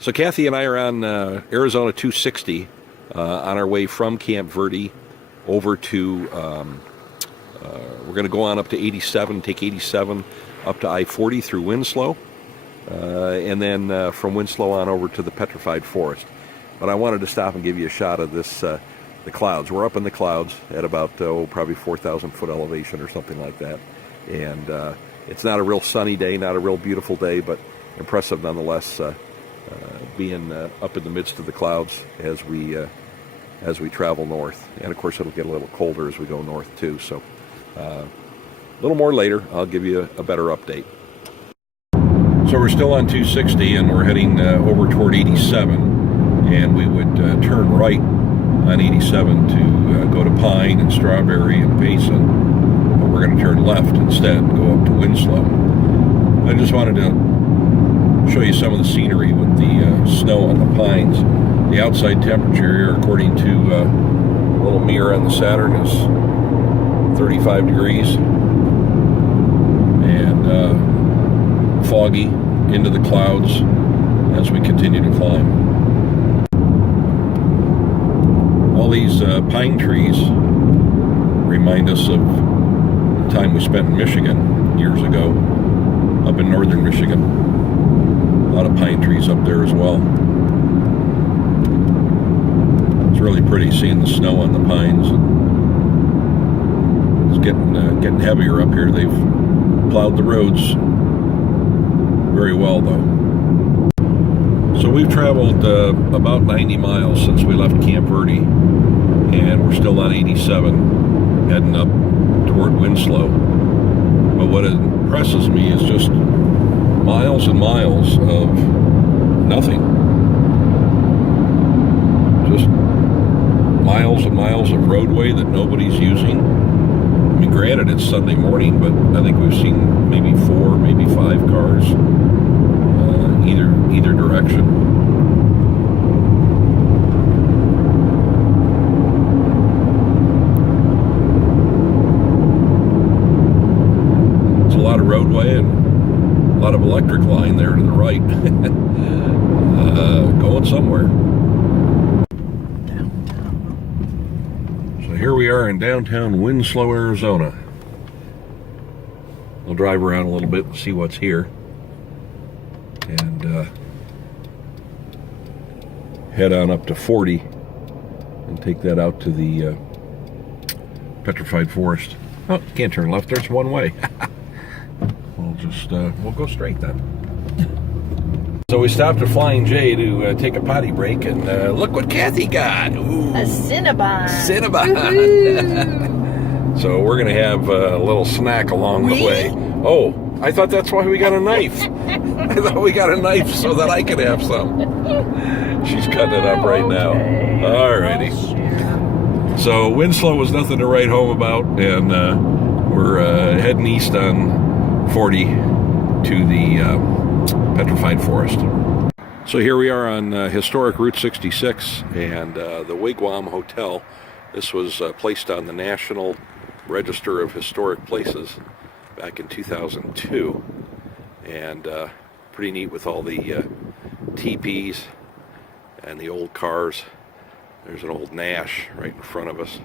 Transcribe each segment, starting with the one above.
So Kathy and I are on Arizona 260 on our way from Camp Verde over to, we're going to go on up to 87, take 87 up to I-40 through Winslow, and then from Winslow on over to the Petrified Forest. But I wanted to stop and give you a shot of this, the clouds. We're up in the clouds at about, probably 4,000 foot elevation or something like that. And it's not a real sunny day, not a real beautiful day, but impressive nonetheless, being up in the midst of the clouds as we travel north. And of course it'll get a little colder as we go north too. So a little more later, I'll give you a better update. So we're still on 260 and we're heading over toward 87, and we would turn right on 87 to go to Pine and Strawberry and Payson, but we're going to turn left instead and go up to Winslow. I just wanted to show you some of the scenery with the snow on the pines. The outside temperature here, according to a little mirror on the Saturn, is 35 degrees and foggy into the clouds as we continue to climb. All these pine trees remind us of the time we spent in Michigan years ago, up in northern Michigan. A lot of pine trees up there as well. It's really pretty seeing the snow on the pines. It's getting heavier up here. They've plowed the roads very well, though. So we've traveled about 90 miles since we left Camp Verde, and we're still on 87, heading up toward Winslow. But what impresses me is just miles and miles of nothing. Just miles and miles of roadway that nobody's using. I mean, granted, it's Sunday morning, but I think we've seen maybe 4, maybe 5 cars either direction. It's a lot of roadway and a lot of electric line there to the right. Going somewhere. So here we are in downtown Winslow, Arizona. We'll drive around a little bit and see what's here. And head on up to 40 and take that out to the Petrified Forest. Oh, you can't turn left, there's one way. We'll go straight then. So we stopped at Flying J to take a potty break, and look what Kathy got. Ooh, a Cinnabon. So we're gonna have a little snack along the way. Oh, I thought that's why we got a knife. I thought we got a knife so that I could have some. She's cutting it up right now. Alrighty. So Winslow was nothing to write home about, and we're heading east on 40 to the Petrified Forest. So here we are on historic Route 66 and the Wigwam Hotel. This was placed on the National Register of Historic Places back in 2002, and pretty neat with all the teepees and the old cars. There's an old Nash right in front of us,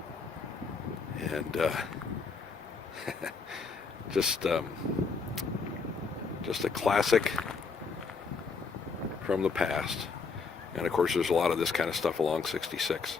and just a classic from the past. And of course there's a lot of this kind of stuff along 66.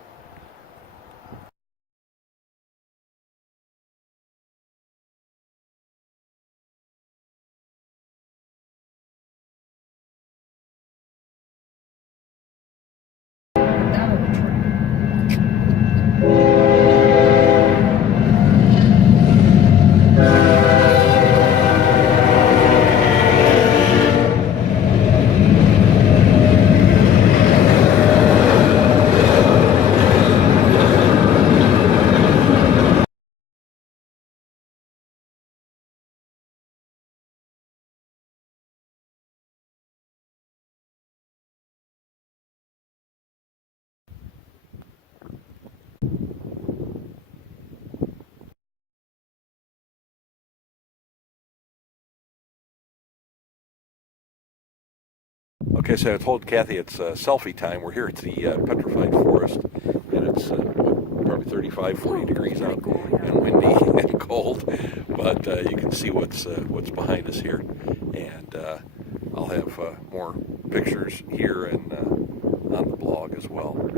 Okay, so I told Kathy it's selfie time. We're here at the Petrified Forest, and it's probably 35, 40 degrees out, and windy and cold. But you can see what's behind us here, and I'll have more pictures here and on the blog as well.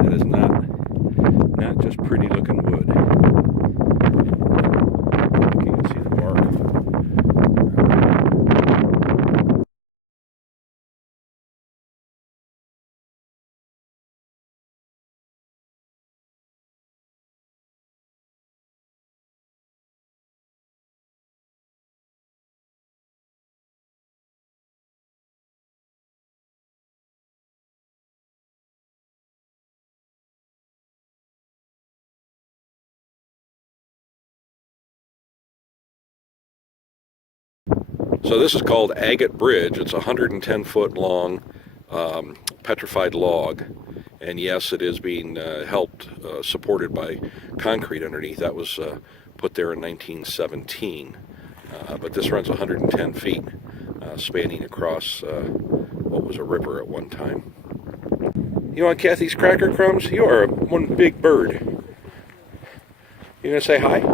That is not just pretty looking wood. You can see the bark. So this is called Agate Bridge. It's a 110-foot long petrified log, and yes, it is being supported by concrete underneath. That was put there in 1917, but this runs 110 feet, spanning across what was a river at one time. You want Kathy's cracker crumbs? You are one big bird. You gonna say hi? You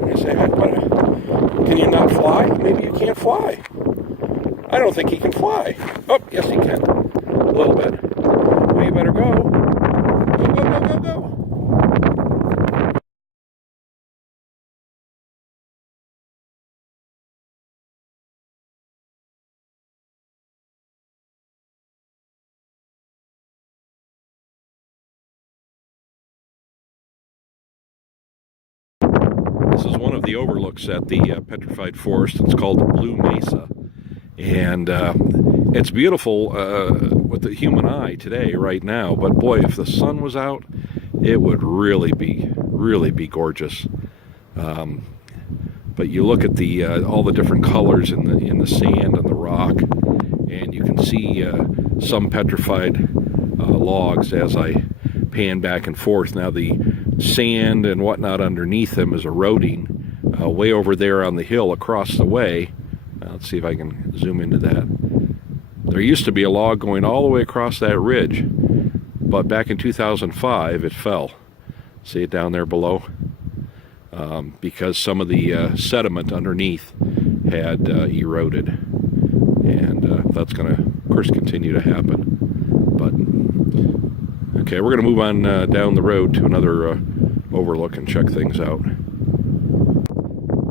gonna say hi? Can you not fly? Maybe you can't fly. I don't think he can fly. Oh, yes he can. A little bit. Well, you better go. Go, go, go, go, go. This is one of the overlooks at the Petrified Forest. It's called the Blue Mesa. And it's beautiful with the human eye today, right now. But boy, if the sun was out, it would really be gorgeous. But you look at the all the different colors in the sand and the rock, and you can see some petrified logs as I pan back and forth. Now the sand and whatnot underneath them is eroding way over there on the hill across the way. Let's see if I can zoom into that. There used to be a log going all the way across that ridge, but back in 2005 it fell. See it down there below? Because some of the sediment underneath had eroded, and that's going to, of course, continue to happen. But okay, we're going to move on down the road to another overlook and check things out.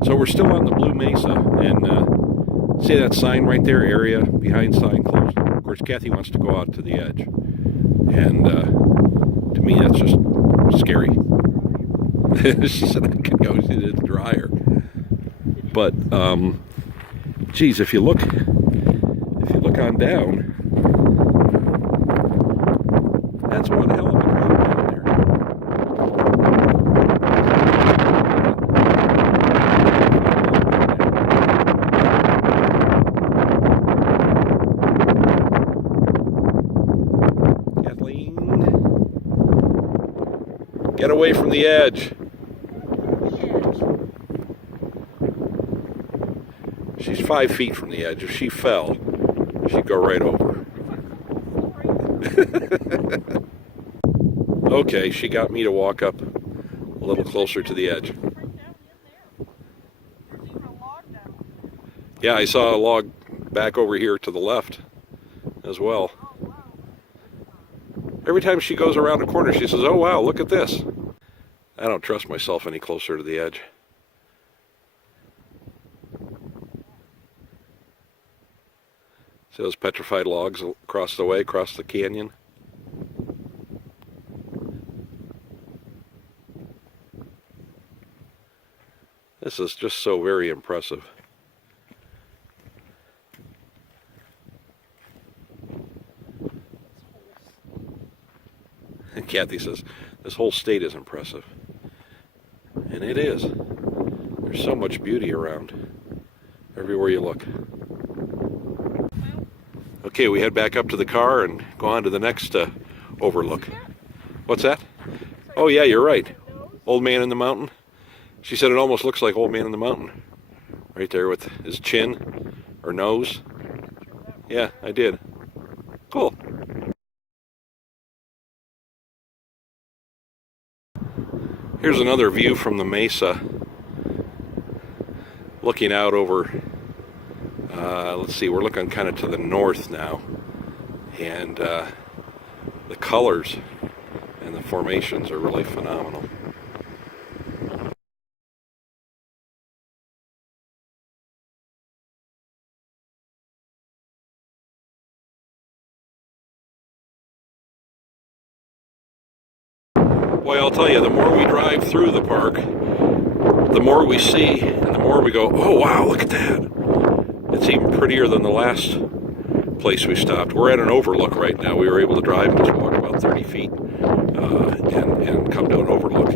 So we're still on the Blue Mesa, and see that sign right there, area behind sign closed? Of course, Kathy wants to go out to the edge, and to me that's just scary. She said I could go, it's drier. But geez, if you look on down, that's one hell of a crowd down there. Kathleen, get away from the edge. She's 5 feet from the edge. If she fell, she'd go right over. Okay, she got me to walk up a little closer to the edge. Yeah, I saw a log back over here to the left as well. Every time she goes around a corner, she says, "Oh wow, look at this." I don't trust myself any closer to the edge. See those petrified logs across the way, across the canyon? This is just so very impressive. And Kathy says, this whole state is impressive. And it is. There's so much beauty around, everywhere you look. Okay, we head back up to the car and go on to the next overlook. What's that? Oh yeah, you're right. Old Man in the Mountain. She said it almost looks like Old Man in the Mountain. Right there with his chin or nose. Yeah, I did. Cool. Here's another view from the mesa. Looking out over, let's see, we're looking kind of to the north now. And the colors and the formations are really phenomenal. Boy, I'll tell you, the more we drive through the park, the more we see, and the more we go, oh wow, look at that. It's even prettier than the last place we stopped. We're at an overlook right now. We were able to drive and just walk about 30 feet and come to an overlook.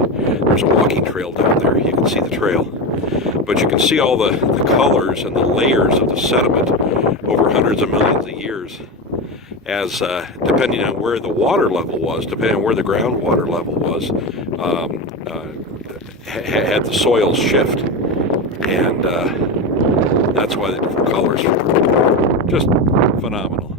There's a walking trail down there. You can see the trail. But you can see all the colors and the layers of the sediment over hundreds of millions of years. As depending on where the water level was, depending on where the groundwater level was, had the soils shift, and that's why the different colors form. Just phenomenal.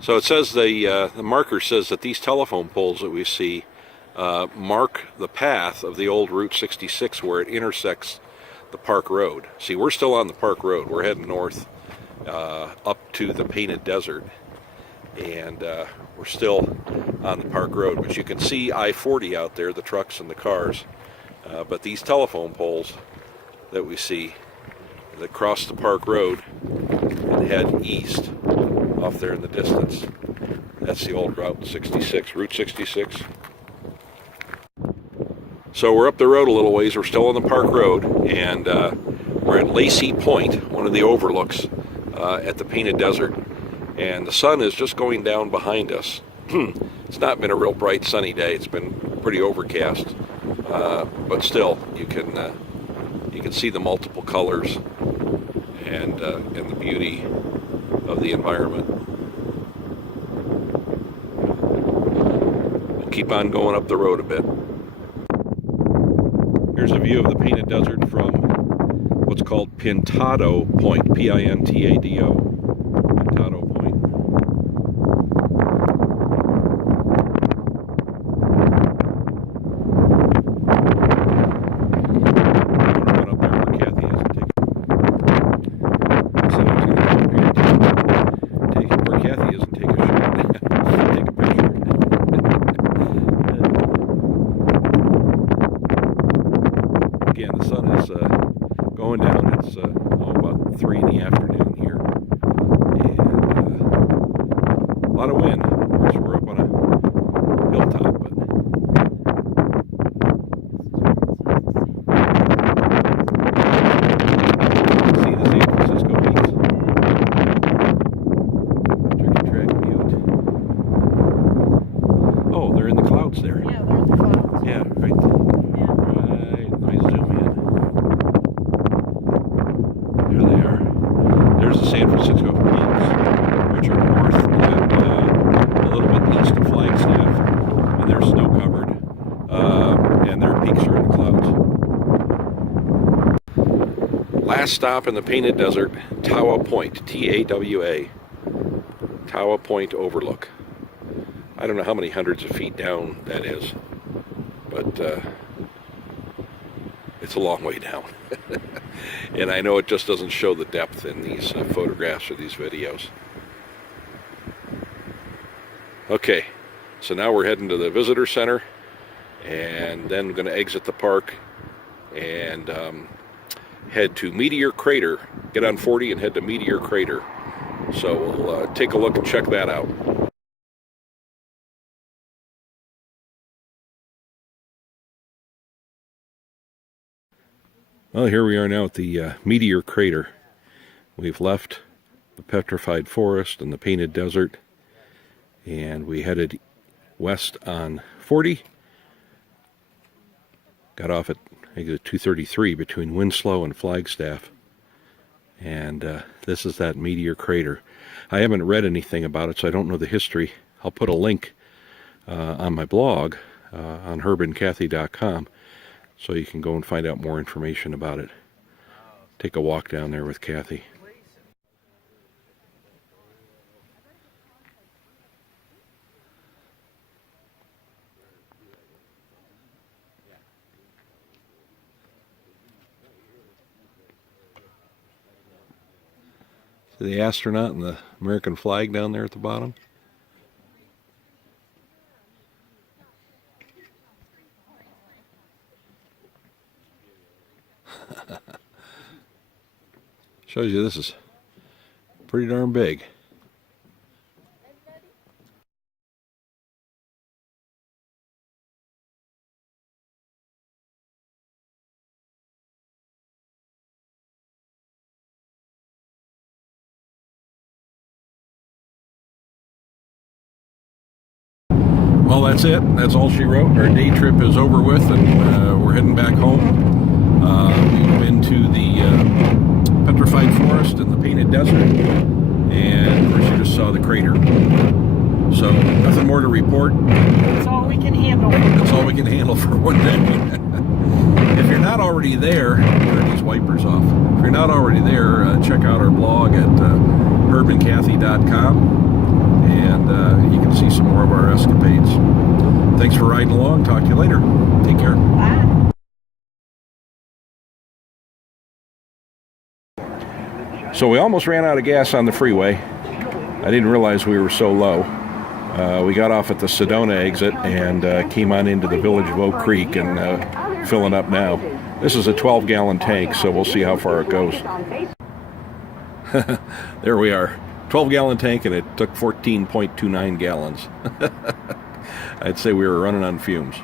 So it says the marker says that these telephone poles that we see mark the path of the old Route 66 where it intersects the Park Road. See, we're still on the Park Road. We're heading north up to the Painted Desert, and we're still on the Park Road. But you can see I-40 out there, the trucks and the cars. But these telephone poles that we see that cross the Park Road and head east off there in the distance. That's the old Route 66, Route 66. So we're up the road a little ways. We're still on the Park Road, and we're at Lacey Point, one of the overlooks at the Painted Desert. And the sun is just going down behind us. It's not been a real bright sunny day. It's been pretty overcast, but still you can see the multiple colors and the beauty of the environment. We'll keep on going up the road a bit. Here's a view of the Painted Desert from what's called Pintado Point, P-I-N-T-A-D-O, Pintado Point. Going down. It's about 3 in the afternoon here, and a lot of wind. Of course, we're up on a hilltop, but see the San Francisco Peaks. Turkey Track Butte. Oh, they're in the clouds there. Yeah, they're in the clouds. Yeah, right. Right. Let me zoom in. There they are. There's the San Francisco Peaks, which are north and a little bit east of Flagstaff. And there's last stop in the Painted Desert, Tawa Point, T-A-W-A, Tawa Point Overlook. I don't know how many hundreds of feet down that is, but it's a long way down. And I know it just doesn't show the depth in these photographs or these videos. Okay, so now we're heading to the visitor center, and then we're going to exit the park and head to Meteor Crater. Get on 40 and head to Meteor Crater. So we'll take a look and check that out. Well, here we are now at the Meteor Crater. We've left the Petrified Forest and the Painted Desert, and we headed west on 40. Got off at, I think, 233 between Winslow and Flagstaff. And this is that Meteor Crater. I haven't read anything about it, so I don't know the history. I'll put a link on my blog on herbandkathy.com, so you can go and find out more information about it. Take a walk down there with Kathy. See the astronaut and the American flag down there at the bottom? Shows you this is pretty darn big. Well, that's it. That's all she wrote. Our day trip is over with, and we're heading back home. We've been to the Petrified Forest and the Painted Desert, and of course you just saw the crater. So nothing more to report. That's all we can handle. That's all we can handle for one day. If you're not already there, turn these wipers off. If you're not already there, check out our blog at herbandkathy.com, and you can see some more of our escapades. Thanks for riding along. Talk to you later. Take care. Bye. So we almost ran out of gas on the freeway. I didn't realize we were so low. We got off at the Sedona exit and came on into the village of Oak Creek and filling up now. This is a 12-gallon tank, so we'll see how far it goes. There we are. 12-gallon tank, and it took 14.29 gallons. I'd say we were running on fumes.